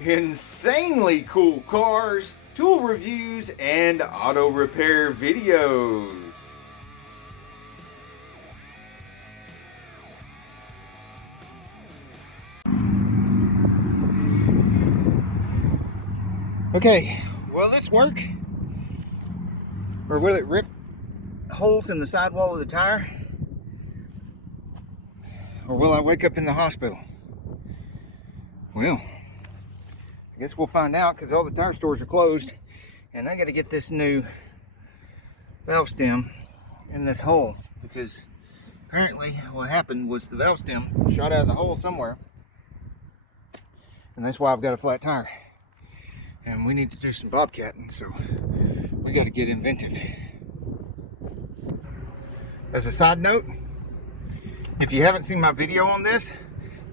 insanely cool cars, tool reviews, and auto repair videos. Okay, will this work? Or will it rip holes in the sidewall of the tire? Or will I wake up in the hospital? Well, I guess we'll find out, because all the tire stores are closed and I got to get this new valve stem in this hole, because apparently what happened was the valve stem shot out of the hole somewhere, and that's why I've got a flat tire. And we need to do some bobcatting, so we got to get inventive. As a side note, if you haven't seen my video on this,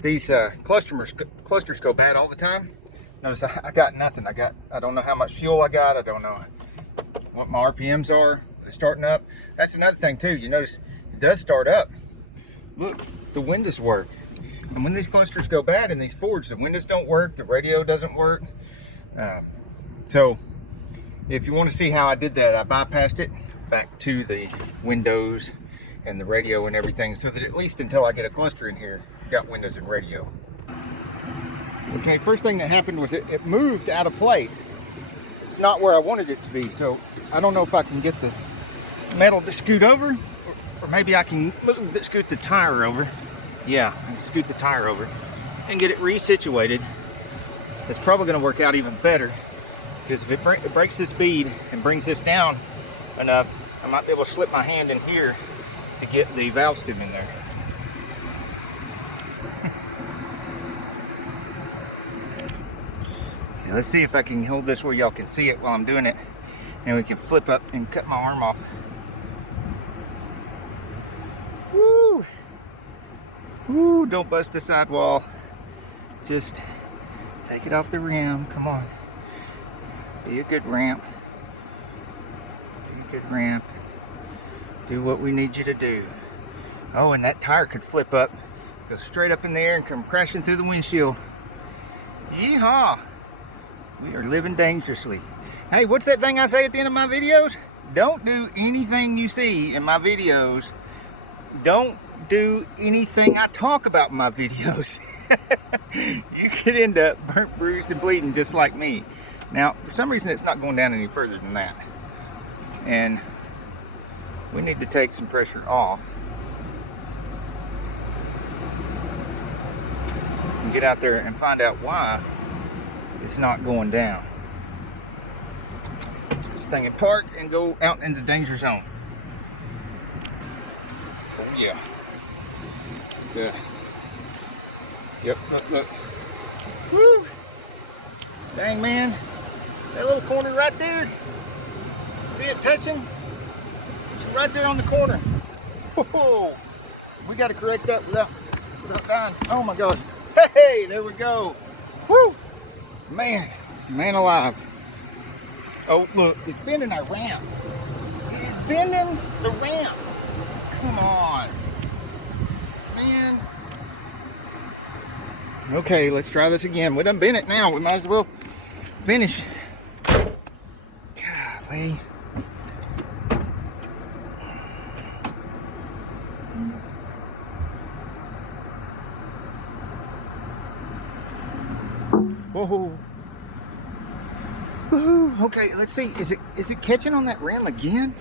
these clusters go bad all the time. Notice I got nothing. I don't know how much fuel I got. I don't know what my RPMs are. They're starting up. That's another thing too. You notice it does start up. Look, the windows work. And when these clusters go bad in these Fords, the windows don't work, the radio doesn't work. So if you want to see how I did that, I bypassed it back to the windows and the radio and everything, so that at least until I get a cluster in here, I got windows and radio. Okay, first thing that happened was it moved out of place. It's not where I wanted it to be, so I don't know if I can get the metal to scoot over, or maybe I can scoot the tire over. Yeah, I can scoot the tire over and get it resituated. It's probably going to work out even better, because if it breaks this bead and brings this down enough, I might be able to slip my hand in here to get the valve stem in there. Okay, let's see if I can hold this where y'all can see it while I'm doing it, and we can flip up and cut my arm off. Woo! Woo! Don't bust the sidewall. Just take it off the rim. Come on. Be a good ramp. Be a good ramp. Do what we need you to do. Oh, and that tire could flip up, go straight up in the air and come crashing through the windshield. Yeehaw! We are living dangerously. Hey, what's that thing I say at the end of my videos? Don't do anything you see in my videos. Don't do anything I talk about in my videos. You could end up burnt, bruised, and bleeding just like me. Now, for some reason, it's not going down any further than that. And we need to take some pressure off and get out there and find out why it's not going down. Put this thing in park and go out into danger zone. Oh yeah. Yep, look. Woo! Dang, man. That little corner right there. See it touching? It's right there on the corner. Whoa! We got to correct that without dying. Oh my gosh. Hey, there we go. Woo! Man alive. Oh, look, it's bending our ramp. It's bending the ramp. Come on. Man. Okay, let's try this again. We done bent it now. We might as well finish. Golly. Whoa. Woo. Okay, let's see. Is it catching on that rim again?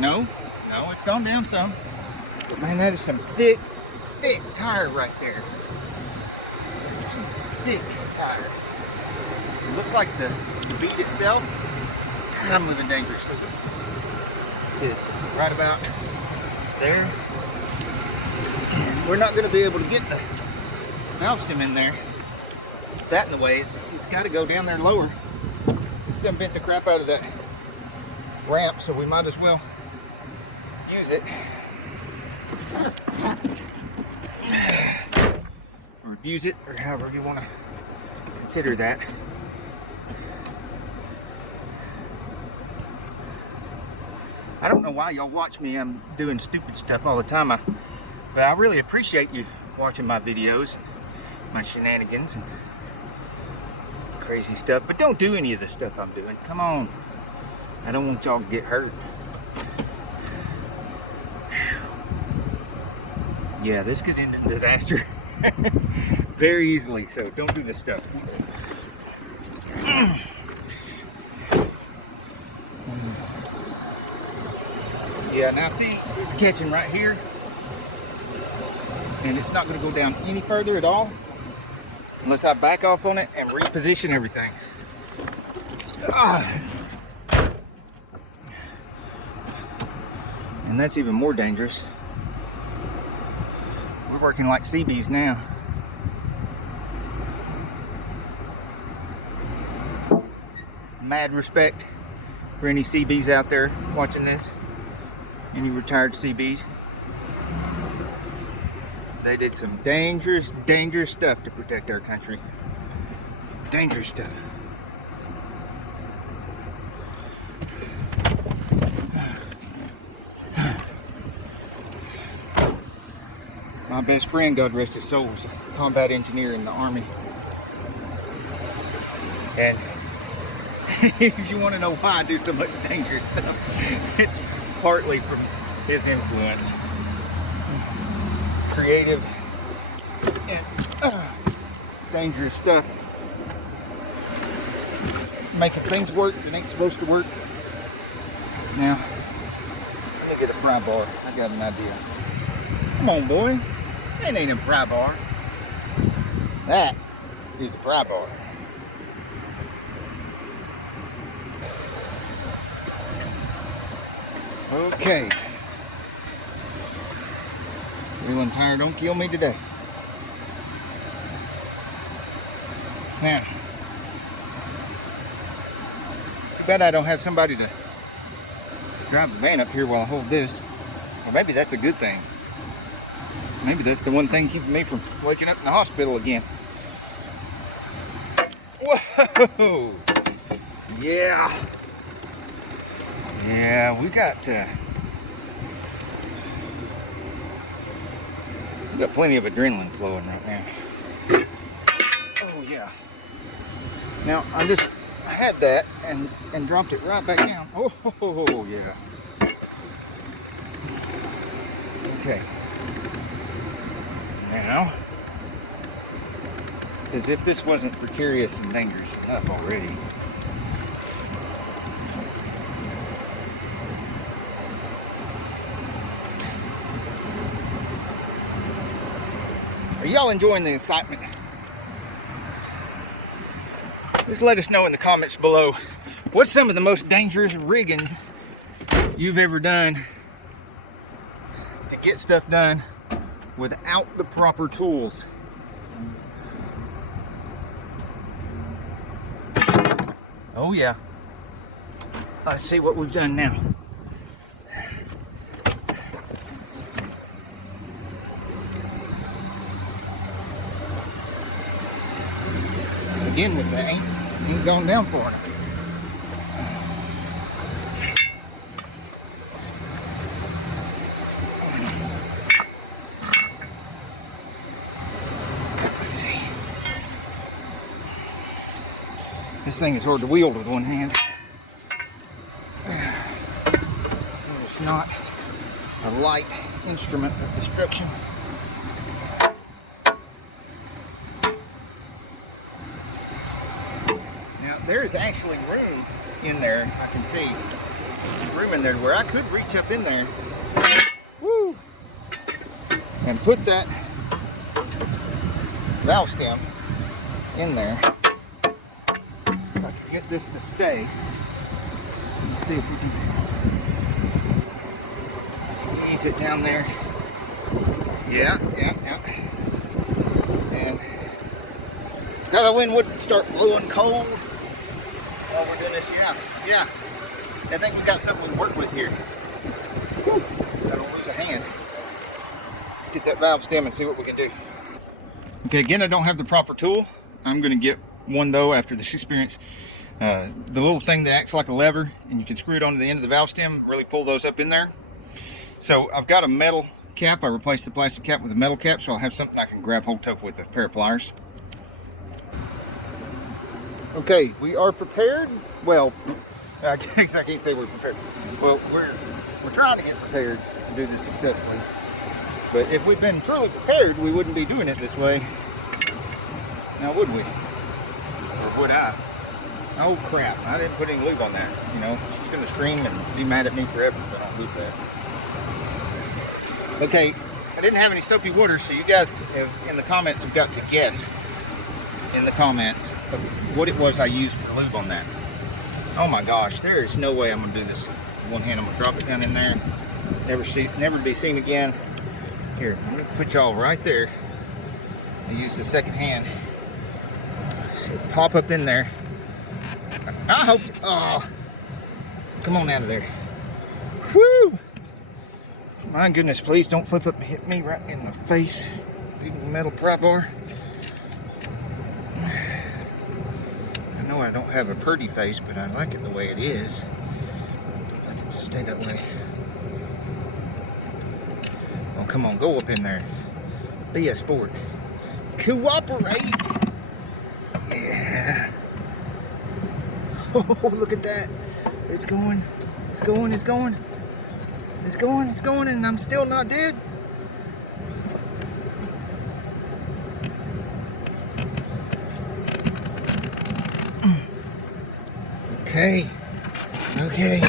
No, it's gone down some. But man, that is some thick tire right there. Some thick tire. It looks like the bead itself. God, I'm living dangerously. Is right about there. And we're not going to be able to get the valve stem in there. That in the way, it's got to go down there lower. It's done bent the crap out of that ramp, so we might as well use it, or abuse it, or however you want to consider that. I don't know why y'all watch me. I'm doing stupid stuff all the time. But I really appreciate you watching my videos, my shenanigans and crazy stuff. But don't do any of the stuff I'm doing. Come on. I don't want y'all to get hurt. Yeah, this could end in disaster very easily, so don't do this stuff. Yeah, now see, it's catching right here, and it's not going to go down any further at all unless I back off on it and reposition everything. And that's even more dangerous. We're working like CBs now. Mad respect for any CBs out there watching this. Any retired CBs. They did some dangerous, dangerous stuff to protect our country. Dangerous stuff. My best friend, God rest his soul, was a combat engineer in the Army. And if you want to know why I do so much dangerous stuff, it's partly from his influence. Creative and dangerous stuff. Making things work that ain't supposed to work. Now, let me get a pry bar. I got an idea. Come on, boy. That ain't a pry bar. That is a pry bar. Okay. Wheel tire don't kill me today. Now, too bad I don't have somebody to drive the van up here while I hold this. Well, maybe that's a good thing. Maybe that's the one thing keeping me from waking up in the hospital again. Whoa! Yeah. Yeah, we got plenty of adrenaline flowing right now. Oh yeah. Now I had that and dropped it right back down. Oh yeah. Okay. Now, as if this wasn't precarious and dangerous enough already. Are y'all enjoying the excitement? Just let us know in the comments below what's some of the most dangerous rigging you've ever done to get stuff done without the proper tools. Oh yeah. Let's see what we've done now. Again with that, ain't gone down for enough. This thing is hard to wield with one hand. It's not a light instrument of destruction. Now there is actually room in there. I can see room in there where I could reach up in there, woo, and put that valve stem in there. Get this to stay. Let's see if we can ease it down there. Yeah. And now the wind wouldn't start blowing cold while we're doing this. Yeah. I think we got something to work with here. Woo. I don't lose a hand. Get that valve stem and see what we can do. Okay, again, I don't have the proper tool. I'm going to get one though after this experience. The little thing that acts like a lever and you can screw it onto the end of the valve stem really pull those up in there. So I've got a metal cap. I replaced the plastic cap with a metal cap, so I'll have something I can grab hold of with a pair of pliers. Okay, we are prepared. Well, I guess I can't say we're prepared. Well, we're trying to get prepared to do this successfully. But if we'd been truly prepared, we wouldn't be doing it this way. Now, would we? Or would I? Oh crap, I didn't put any lube on that. You know, she's gonna scream and be mad at me forever if I don't do that. Okay, I didn't have any soapy water, so you guys have, in the comments, have got to guess in the comments of what it was I used for lube on that. Oh my gosh, there is no way I'm gonna do this with one hand. I'm gonna drop it down in there, never be seen again. Here, let me put y'all right there. I use the second hand. See it pop up in there. I hope, oh, come on out of there. Whoo! My goodness, please don't flip up and hit me right in the face. Big metal pry bar. I know I don't have a pretty face, but I like it the way it is. I like it to stay that way. Oh, come on, go up in there. Be a sport. Cooperate! Yeah. Oh, look at that. It's going, it's going, it's going. It's going, it's going, and I'm still not dead. Okay. Okay.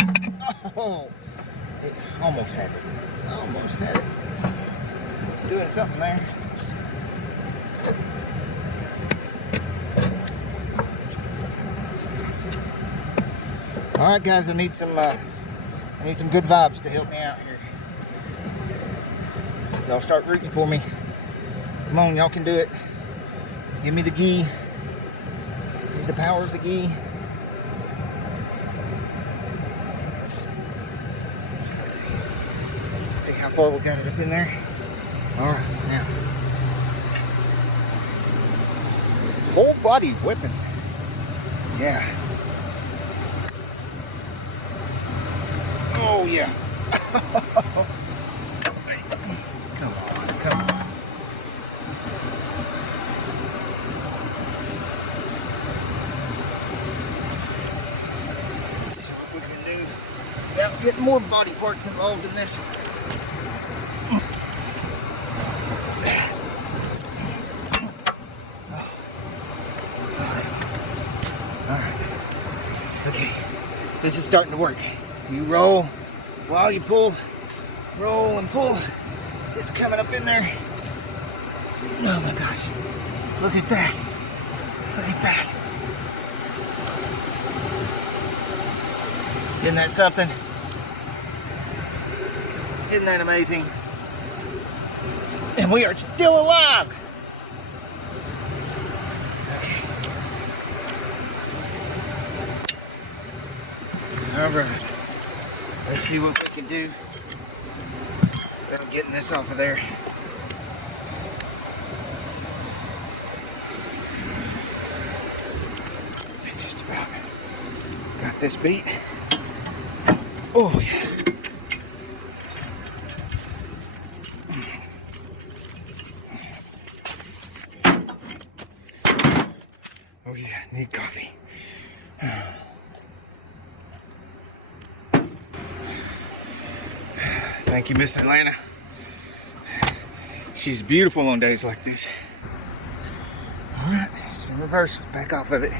Oh, it almost had it. Almost had it. It's doing something there. All right, guys, I need some good vibes to help me out here. Y'all start rooting for me. Come on, y'all can do it. Give me the ghee. Give the power of the ghee. Let's see how far we got it up in there. All right, now. Whole body whipping. Yeah. Oh, yeah. Come on, come on. Let's see what we can do without getting more body parts involved in this. Okay, this is starting to work. You roll while you pull, roll and pull. It's coming up in there. Oh my gosh, look at that. Look at that. Isn't that something? Isn't that amazing? And we are still alive. All right, let's see what we can do without getting this off of there. Just about got this beat. Oh yeah. Oh yeah, need coffee. Thank you, Miss Atlanta. She's beautiful on days like this. All right, it's in reverse. Back off of it.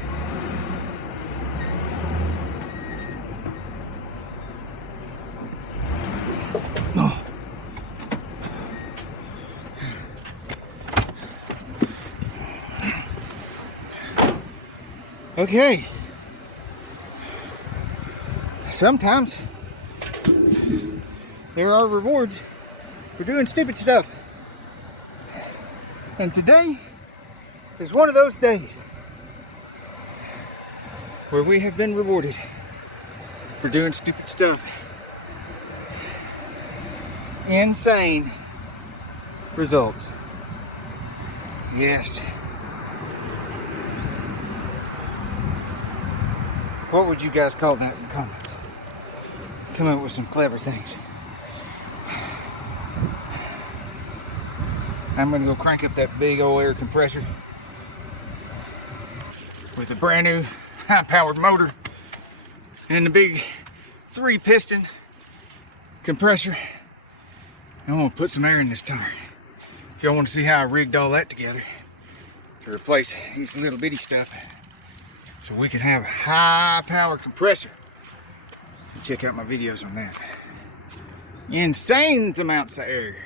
Oh. Okay. Sometimes there are rewards for doing stupid stuff. And today is one of those days where we have been rewarded for doing stupid stuff. Insane results. Yes. What would you guys call that in the comments? come up with some clever things. I'm gonna go crank up that big old air compressor with a brand new high-powered motor and the big 3-piston compressor. I'm gonna put some air in this tire. If y'all want to see how I rigged all that together to replace these little bitty stuff, so we can have a high-powered compressor. Check out my videos on that. Insane amounts of air.